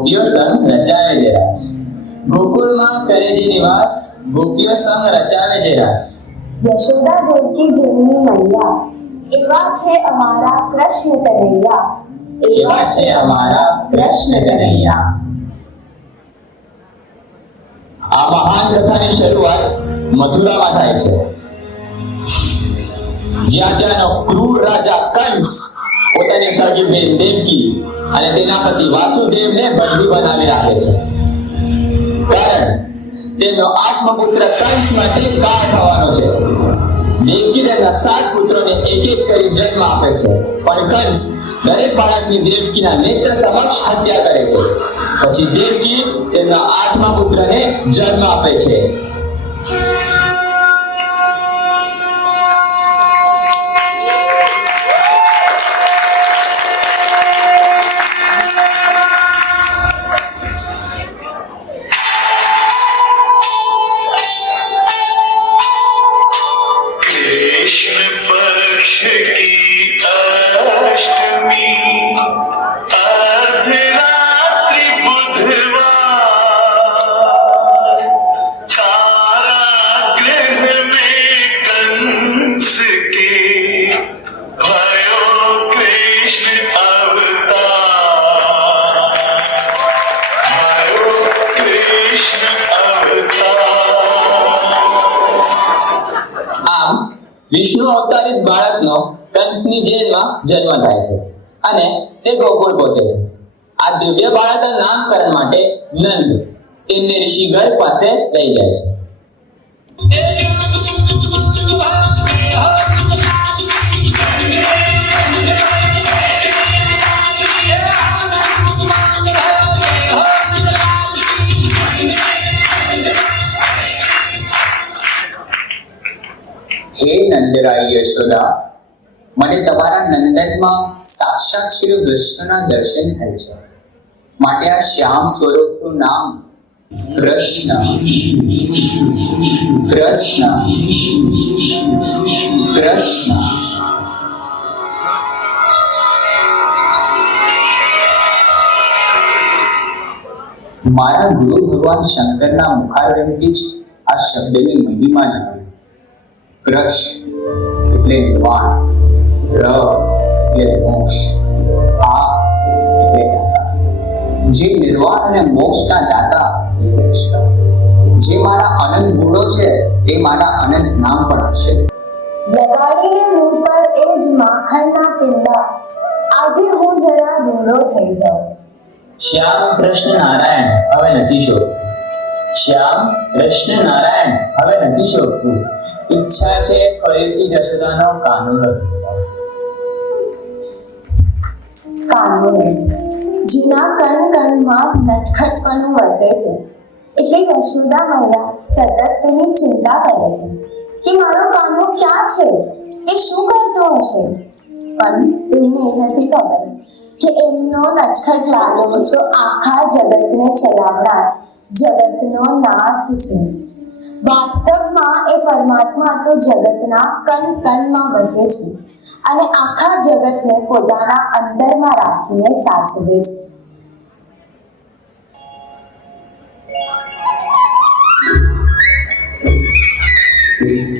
ગોપીઓ સંગ રચાવે જે રાસ. ગોકુળમાં કરે જે નિવાસ ગોપીઓ સંગ રચાવે જે રાસ. યશોદા દેવકી જેમની મૈયા એવા છે અમારા કૃષ્ણ કનૈયા. એવા છે અમારા કૃષ્ણ કનૈયા. આ મહાન કથાની શરૂઆત મથુરામાં થાય છે. જ્યાં ત્યાંનો ક્રૂર રાજા કંસ પોતાની સગી બેન દેવકી અને તેના પતિ વાસુદેવને બંધુ બનાવી રાખે છે. કારણ તેમનો આત્મપુત્ર પુત્ર કંસ માટે કાળ થવાનો છે. દેવકી તેના સાત પુત્રોને એક એક કરી જન્મ આપે છે. પણ કંસ દરેક બાળકની દેવકીના નેત્ર સમક્ષ હત્યા કરે છે. પછી દેવકી તેમના આઠમા પુત્રને જન્મ આપે છે. બાળકનો કંસની જેલમાં જન્મ થાય છે. અને તે ગોકુળ પહોંચે છે. આ દિવ્ય બાળકના નામકરણ માટે નંદ તેમને ઋષિ ગર્ગ પાસે લઈ જાય છે. હે નંદરાય યશોદા મને તમારા નંદનમાં સાક્ષાત શ્રી કૃષ્ણના દર્શન થાય છે. માટે આ શ્યામ સ્વરૂપનું નામ કૃષ્ણ. કૃષ્ણ. કૃષ્ણ. મારા ગુરુ ભગવાન શંકરના મુખારવિંદથી જ આ શબ્દની મહિમા જાણી. કૃષ્ણ એટલે નિર્વાણ ર એટલે મોક્ષ આ એટલે દાતા જે નિર્વાણ અને મોક્ષના દાતા એ કૃષ્ણ જે મારા અનંત ગુણો છે એ મારા અનંત નામ પણ હશે. લગાડીને મુખ પર એ જ માખણના પિંડા. આજે હું જરા રૂડો થઈ જાઉં. શ્યામ કૃષ્ણ નારાયણ હવે નથી શોધતું. શ્યામ કૃષ્ણ નારાયણ હવે નથી શોધતું. ઈચ્છા છે ફરીથી જશોદાનો કાનૂન કાનૂન જેના કણ કણમાં નટખટપણું વસે છે. એટલે યશોદા મૈયા સતત તેની ચિંતા કરે છે કે મારો કાનો ક્યાં છે? એ શું કરતો હશે? પણ તેમને એ નથી ખબર કે એમનો નટખટ લાલો તો આખા જગતને ચલાવનાર જગતનો નાથ છે. વાસ્તવમાં એ પરમાત્મા તો જગતના કણ કણમાં વસે છે. અને આખા જગતને પોતાના અંતરમાં રાખીને સાચવે છે. Krishna,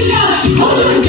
પ્રેમ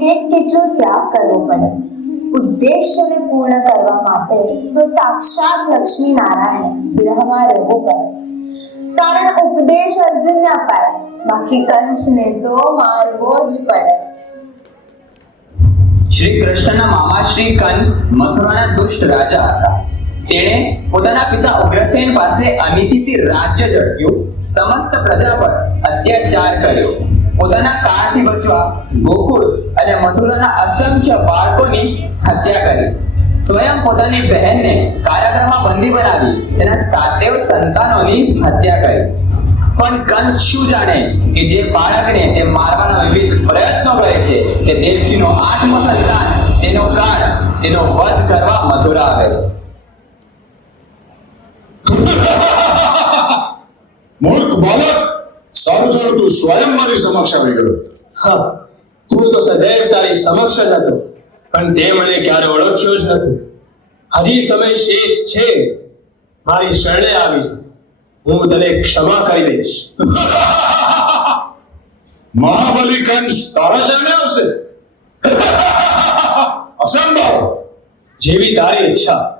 કેટ કેટલો ત્યાગ કરવો પડે? ઉદ્દેશ્યને પૂર્ણ કરવા માટે તો સાક્ષાત લક્ષ્મી નારાયણ ગ્રહમાં રહેવું પડે. કારણ ઉપદેશ અર્જુનને અપાય. બાકી કંસને તો મારવો જ પડે. શ્રી કૃષ્ણના મામા શ્રી કંસ મથુરાના દુષ્ટ રાજા હતા. તેણે પોતાના પિતા ઉગ્રસેન પાસે અનિતિથી રાજ્ય ઝડપ્યું. સમસ્ત પ્રજા પર અત્યાચાર કર્યો. પોતાના કાળથી બચવા ગોકુળ અને મથુરાના અસંખ્ય બાળકોની હત્યા કરી. સ્વયં પોતાની બહેનને કારાગૃહમાં બંદી બનાવી તેના સાતેવ સંતાનોની હત્યા કરી. પણ કંસ શું જાણે કે જે બાળકને તે મારવાના વિવિધ પ્રયત્નો કરે છે, તે દેવકીનો આત્મસંતાન, તેનો કાળ તેનો વધ કરવા મથુરા આવે છે. મૂર્ખ બાલક સારું થયું તું સ્વયં મારી સમક્ષ આવી ગયો. હા હું તો સદૈવ તારી સમક્ષ જ હતો. પણ તે મને ક્યારે ઓળખ્યો જ નથી. હજી સમય શેષ છે. મારી શરણે આવી. હું તને ક્ષમા કરી દઈશ. મહાબલી કંસ તારા શરણે આવશે. અસંભવ. જેવી તારી ઈચ્છા.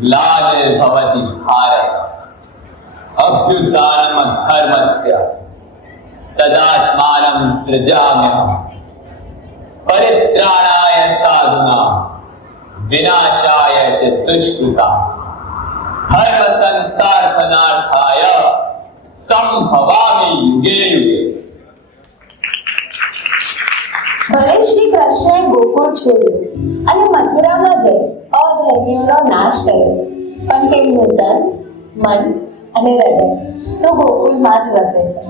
ग्लानिर्भवति भारत। अभ्युत्थानम् धर्मस्य तदात्मानं सृजाम्यहम्। परित्राणाय साधूनां, विनाशाय च दुष्कृतां। धर्म संस्थापनार्थाय संभवामि युगे युगे। ભલે શ્રી કૃષ્ણએ ગોકુળ છોડ્યું અને મથુરામાં જઈ અધર્મીઓનો નાશ કર્યો. પણ તેમનું તન મન અને હૃદય, તો ગોકુળમાં જ વસે છે.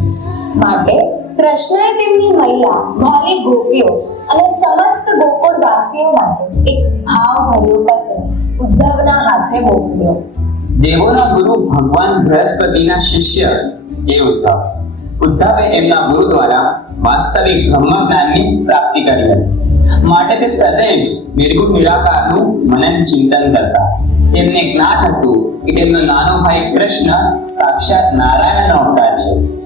માટે કૃષ્ણએ તેમની મહિલા ભાલી ગોપીઓ અને સમસ્ત ગોકુળવાસીઓ માટે એક ભાવભર્યું પત્ર ઉદ્ધવના હાથે મોકલ્યો. દેવોના ગુરુ ભગવાન બૃહસ્પતિના શિષ્ય એ ઉદ્ધવ. ઉદ્ધવે એમના ગુરુ દ્વારા વાસ્તવિક બ્રહ્મ જ્ઞાનની પ્રાપ્તિ કરી હતી. માટે તે સદૈવ નિર્ગુણ નિરાકારનું મનન ચિંતન કરતા. તેમને જ્ઞાત હતું કે તેમનો નાનો ભાઈ કૃષ્ણ સાક્ષાત નારાયણનો અવતાર છે.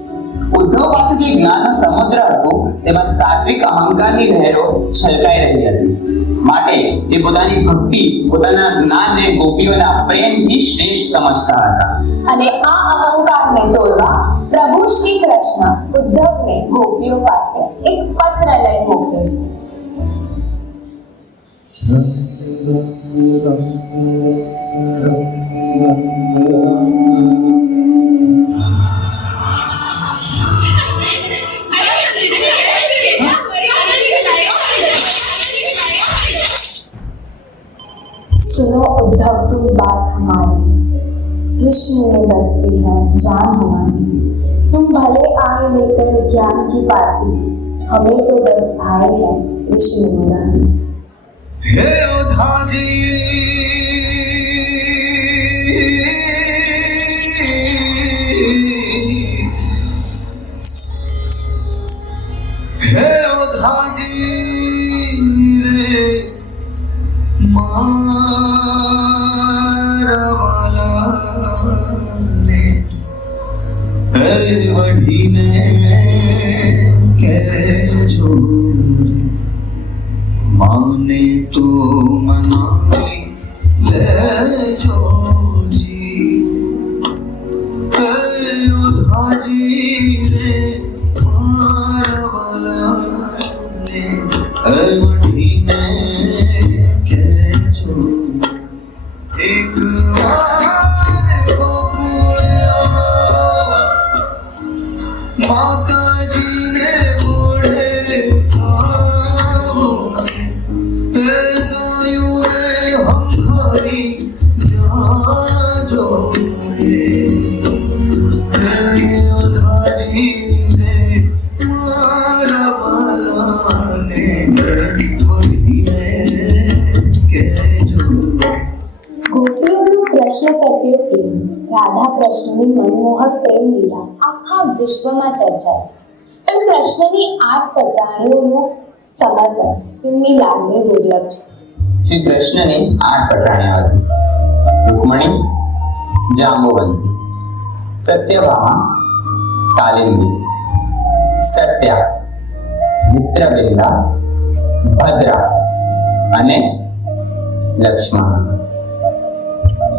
ઉદ્ધવ પાસે જે જ્ઞાનનો સમુદ્ર હતો, તેમાં સાત્વિક અહંકારની લહેરો છલકાઈ રહી હતી. માટે તે પોતાની ભક્તિ, પોતાના જ્ઞાનને ગોપીઓના પ્રેમથી શ્રેષ્ઠ સમજતા હતા. અને આ અહંકારને તોડવા પ્રભુ શ્રી કૃષ્ણ ઉદ્ધવને ગોપીઓ પાસે એક પત્ર લઈ મોકલે છે सुनो उद्धव तुम बात हमारी कृष्ण में बसती है जान हमारी तुम भले आए लेकर ज्ञान की पाती हमें तो बस आए हैं कृष्ण मुरारी हे ओधाजी हे વઢીને કહેજો રાધા કૃષ્ણની મનમોહક પ્રેમ લીલા આખા વિશ્વમાં ચર્ચા છે. પણ કૃષ્ણની આ પટાણીઓનું સમર્પણ તેમની લાગણી દુર્લભ છે. શ્રી કૃષ્ણની આઠ પટાણીઓ હતી. રૂકમણી જાંબુવંતી સત્યભામા કાલિંદી સત્યા મિત્રબિંદા ભદ્રા અને લક્ષ્મણ.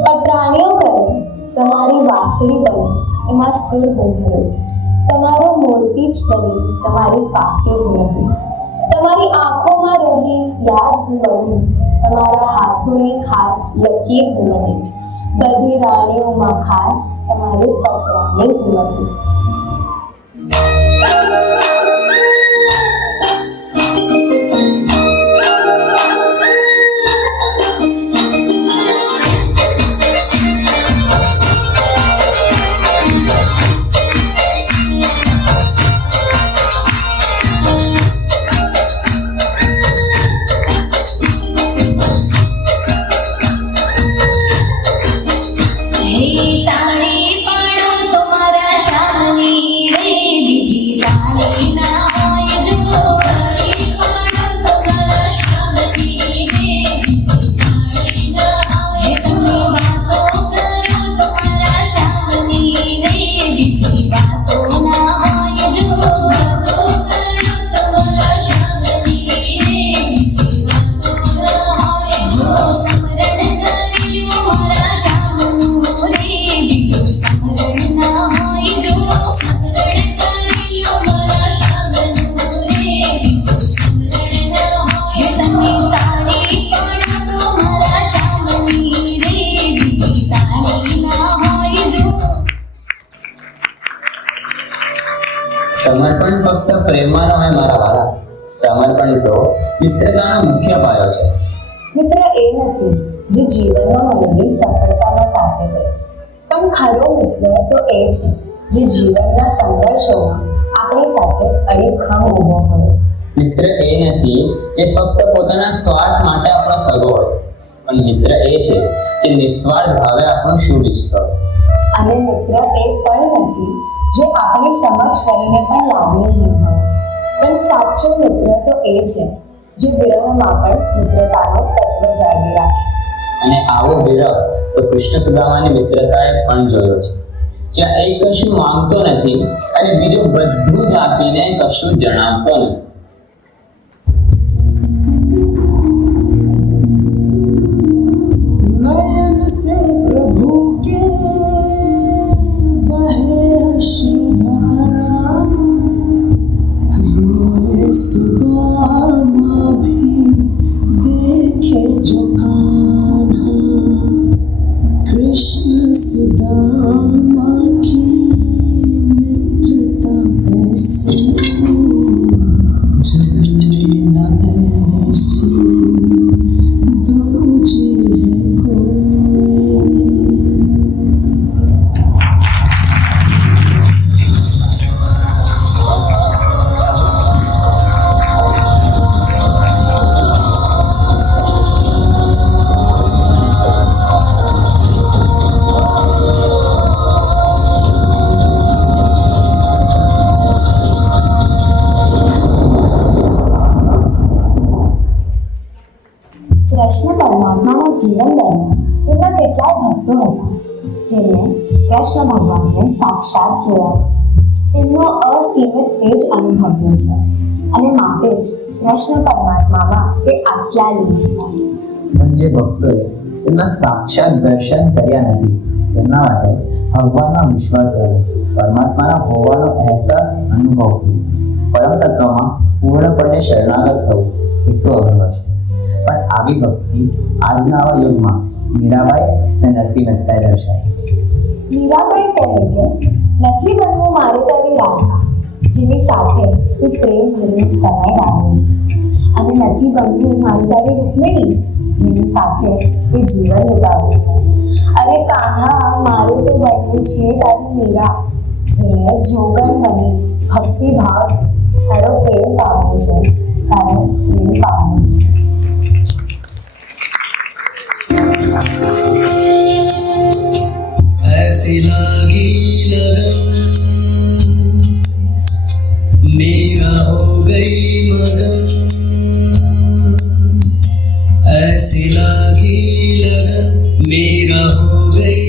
પટાણીઓ કહે તમારી વાંસળી બને, એમાં સુર ગુંથરો તમારો મોરપીચ બની, તમારી પાસે હું તમારી આંખોમાં રહી યાદ હું તમારા હાથોની ખાસ લકીર હું બધી રાણીઓમાં ખાસ તમારી પટરાણી હું બની. સમર્પણ ફક્ત પ્રેમમાં ન મારા વાલા સમર્પણ તો મિત્રતાનો મુખ્ય પાયો છે. મિત્ર એ નથી જે જીવનમાં મળેલી સફળતામાં સાથે હોય પણ ખરો મિત્ર તો એ છે જે જીવનના સંઘર્ષોમાં આપણી સાથે અડીખમ ઊભો હોય. મિત્ર એ નથી કે ફક્ત પોતાના સ્વાર્થ માટે આપણો સગો હોય. પણ મિત્ર એ છે જે નિસ્વાર્થ ભાવે આપણો શું ઈચ્છતો અને મિત્ર એ પણ નથી જે આપણી સમક્ષ રહીને પણ લાગણીહીન હોય. પણ સાચો મિત્ર તો એ છે, જે વિરહમાં પણ મિત્રતાનો તત્વ જાળવી રાખે. અને આવો વિરહ તો કૃષ્ણ સુદામાની મિત્રતાએ પણ જોયો છે. જ્યાં એક કશું માંગતો નથી અને બીજો બધું જ આપીને કશું જણાવતો નથી. કૃષ્ણ પરમાત્માના જીવન દરમિયાન તેમના કેટલાય ભક્તો હતા જેમણે કૃષ્ણ ભગવાનને સાક્ષાત જોયા છે તેમનો અસીમિત તેજ અનુભવ્યો છે અને માટે જ કૃષ્ણ પરમાત્મામાં તે આટલા લીન હતા પણ જે ભક્તોએ તેમના સાક્ષાત દર્શન કર્યા નથી, તેમના માટે ભગવાનનો વિશ્વાસ રહ્યો પરમાત્માના હોવાનો અહેસાસ અનુભવવું પરમ તત્વમાં પૂર્ણપણે શરણાગત થવું એટલું અઘરું છે. પણ આવી ભક્તિ આજના આવા યુગમાં મીરાબાઈ અને નરસિંહ મહેતાએ દર્શાવી મીરાબાઈ કહે કે, નથી બનવું મારે તારી રાધા, જેની સાથે તું પ્રેમ ભરીને સમય ગાળે છે. અને નથી બનવું મારી તારી રૂકમિણી, જેની સાથે તે જીવન વિતાવે છે. અને કાન્હા મારે તો બનવું છે તારી મીરા, જેણે જોગણ બની ભક્તિ ભાવથી તારો પ્રેમ પામ્યો છે, તારો પ્રેમ પામ્યો છે. ऐसी लागी लगन मेरा हो गई मगन ऐसी लागी लगन मेरा हो गई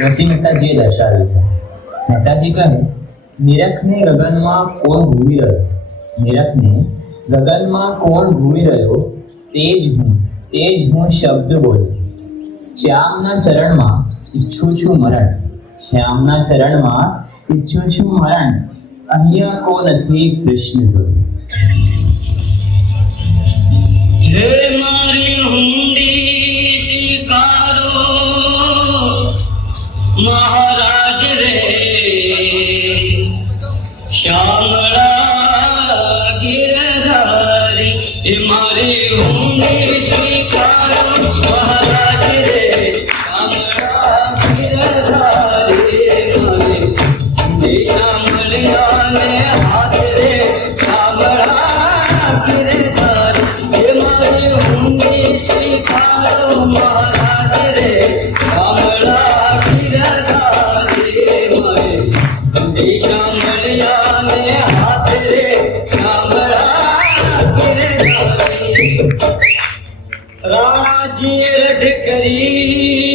નરસિંહ મહેતાજીએ દર્શાવ્યું છે. મહેતાજી કહે, નિરખને ગગનમાં કોણ ઘૂમી રહ્યો? નિરખને ગગનમાં કોણ ઘૂમી રહ્યો? તે જ હું, તે જ હું શબ્દ બોલ્યો શ્યામના ચરણમાં ઈચ્છું છું મરણ. શ્યામના ચરણમાં ઈચ્છું છું મરણ. અહીંયા કો નથી? કૃષ્ણ જોયું હે મારી હુંડી करी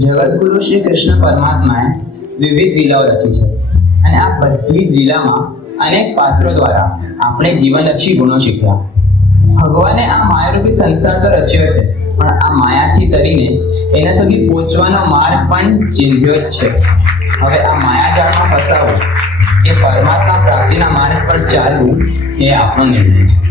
જગતગુરુ શ્રી કૃષ્ણ પરમાત્માએ વિવિધ લીલાઓ રચી છે. અને આ બધી જ લીલામાં અનેક પાત્રો દ્વારા આપણે જીવનલક્ષી ગુણો શીખ્યા. ભગવાને આ માયારૂપી સંસાર તો રચ્યો છે, પણ આ માયાથી તરીને એના સુધી પહોંચવાનો માર્ગ પણ ચીંધ્યો જ છે. હવે આ માયાજાળમાં ફસાવું એ પરમાત્મા પ્રાપ્તિના માર્ગ પર ચાલવું એ આપણો નિર્ણય છે.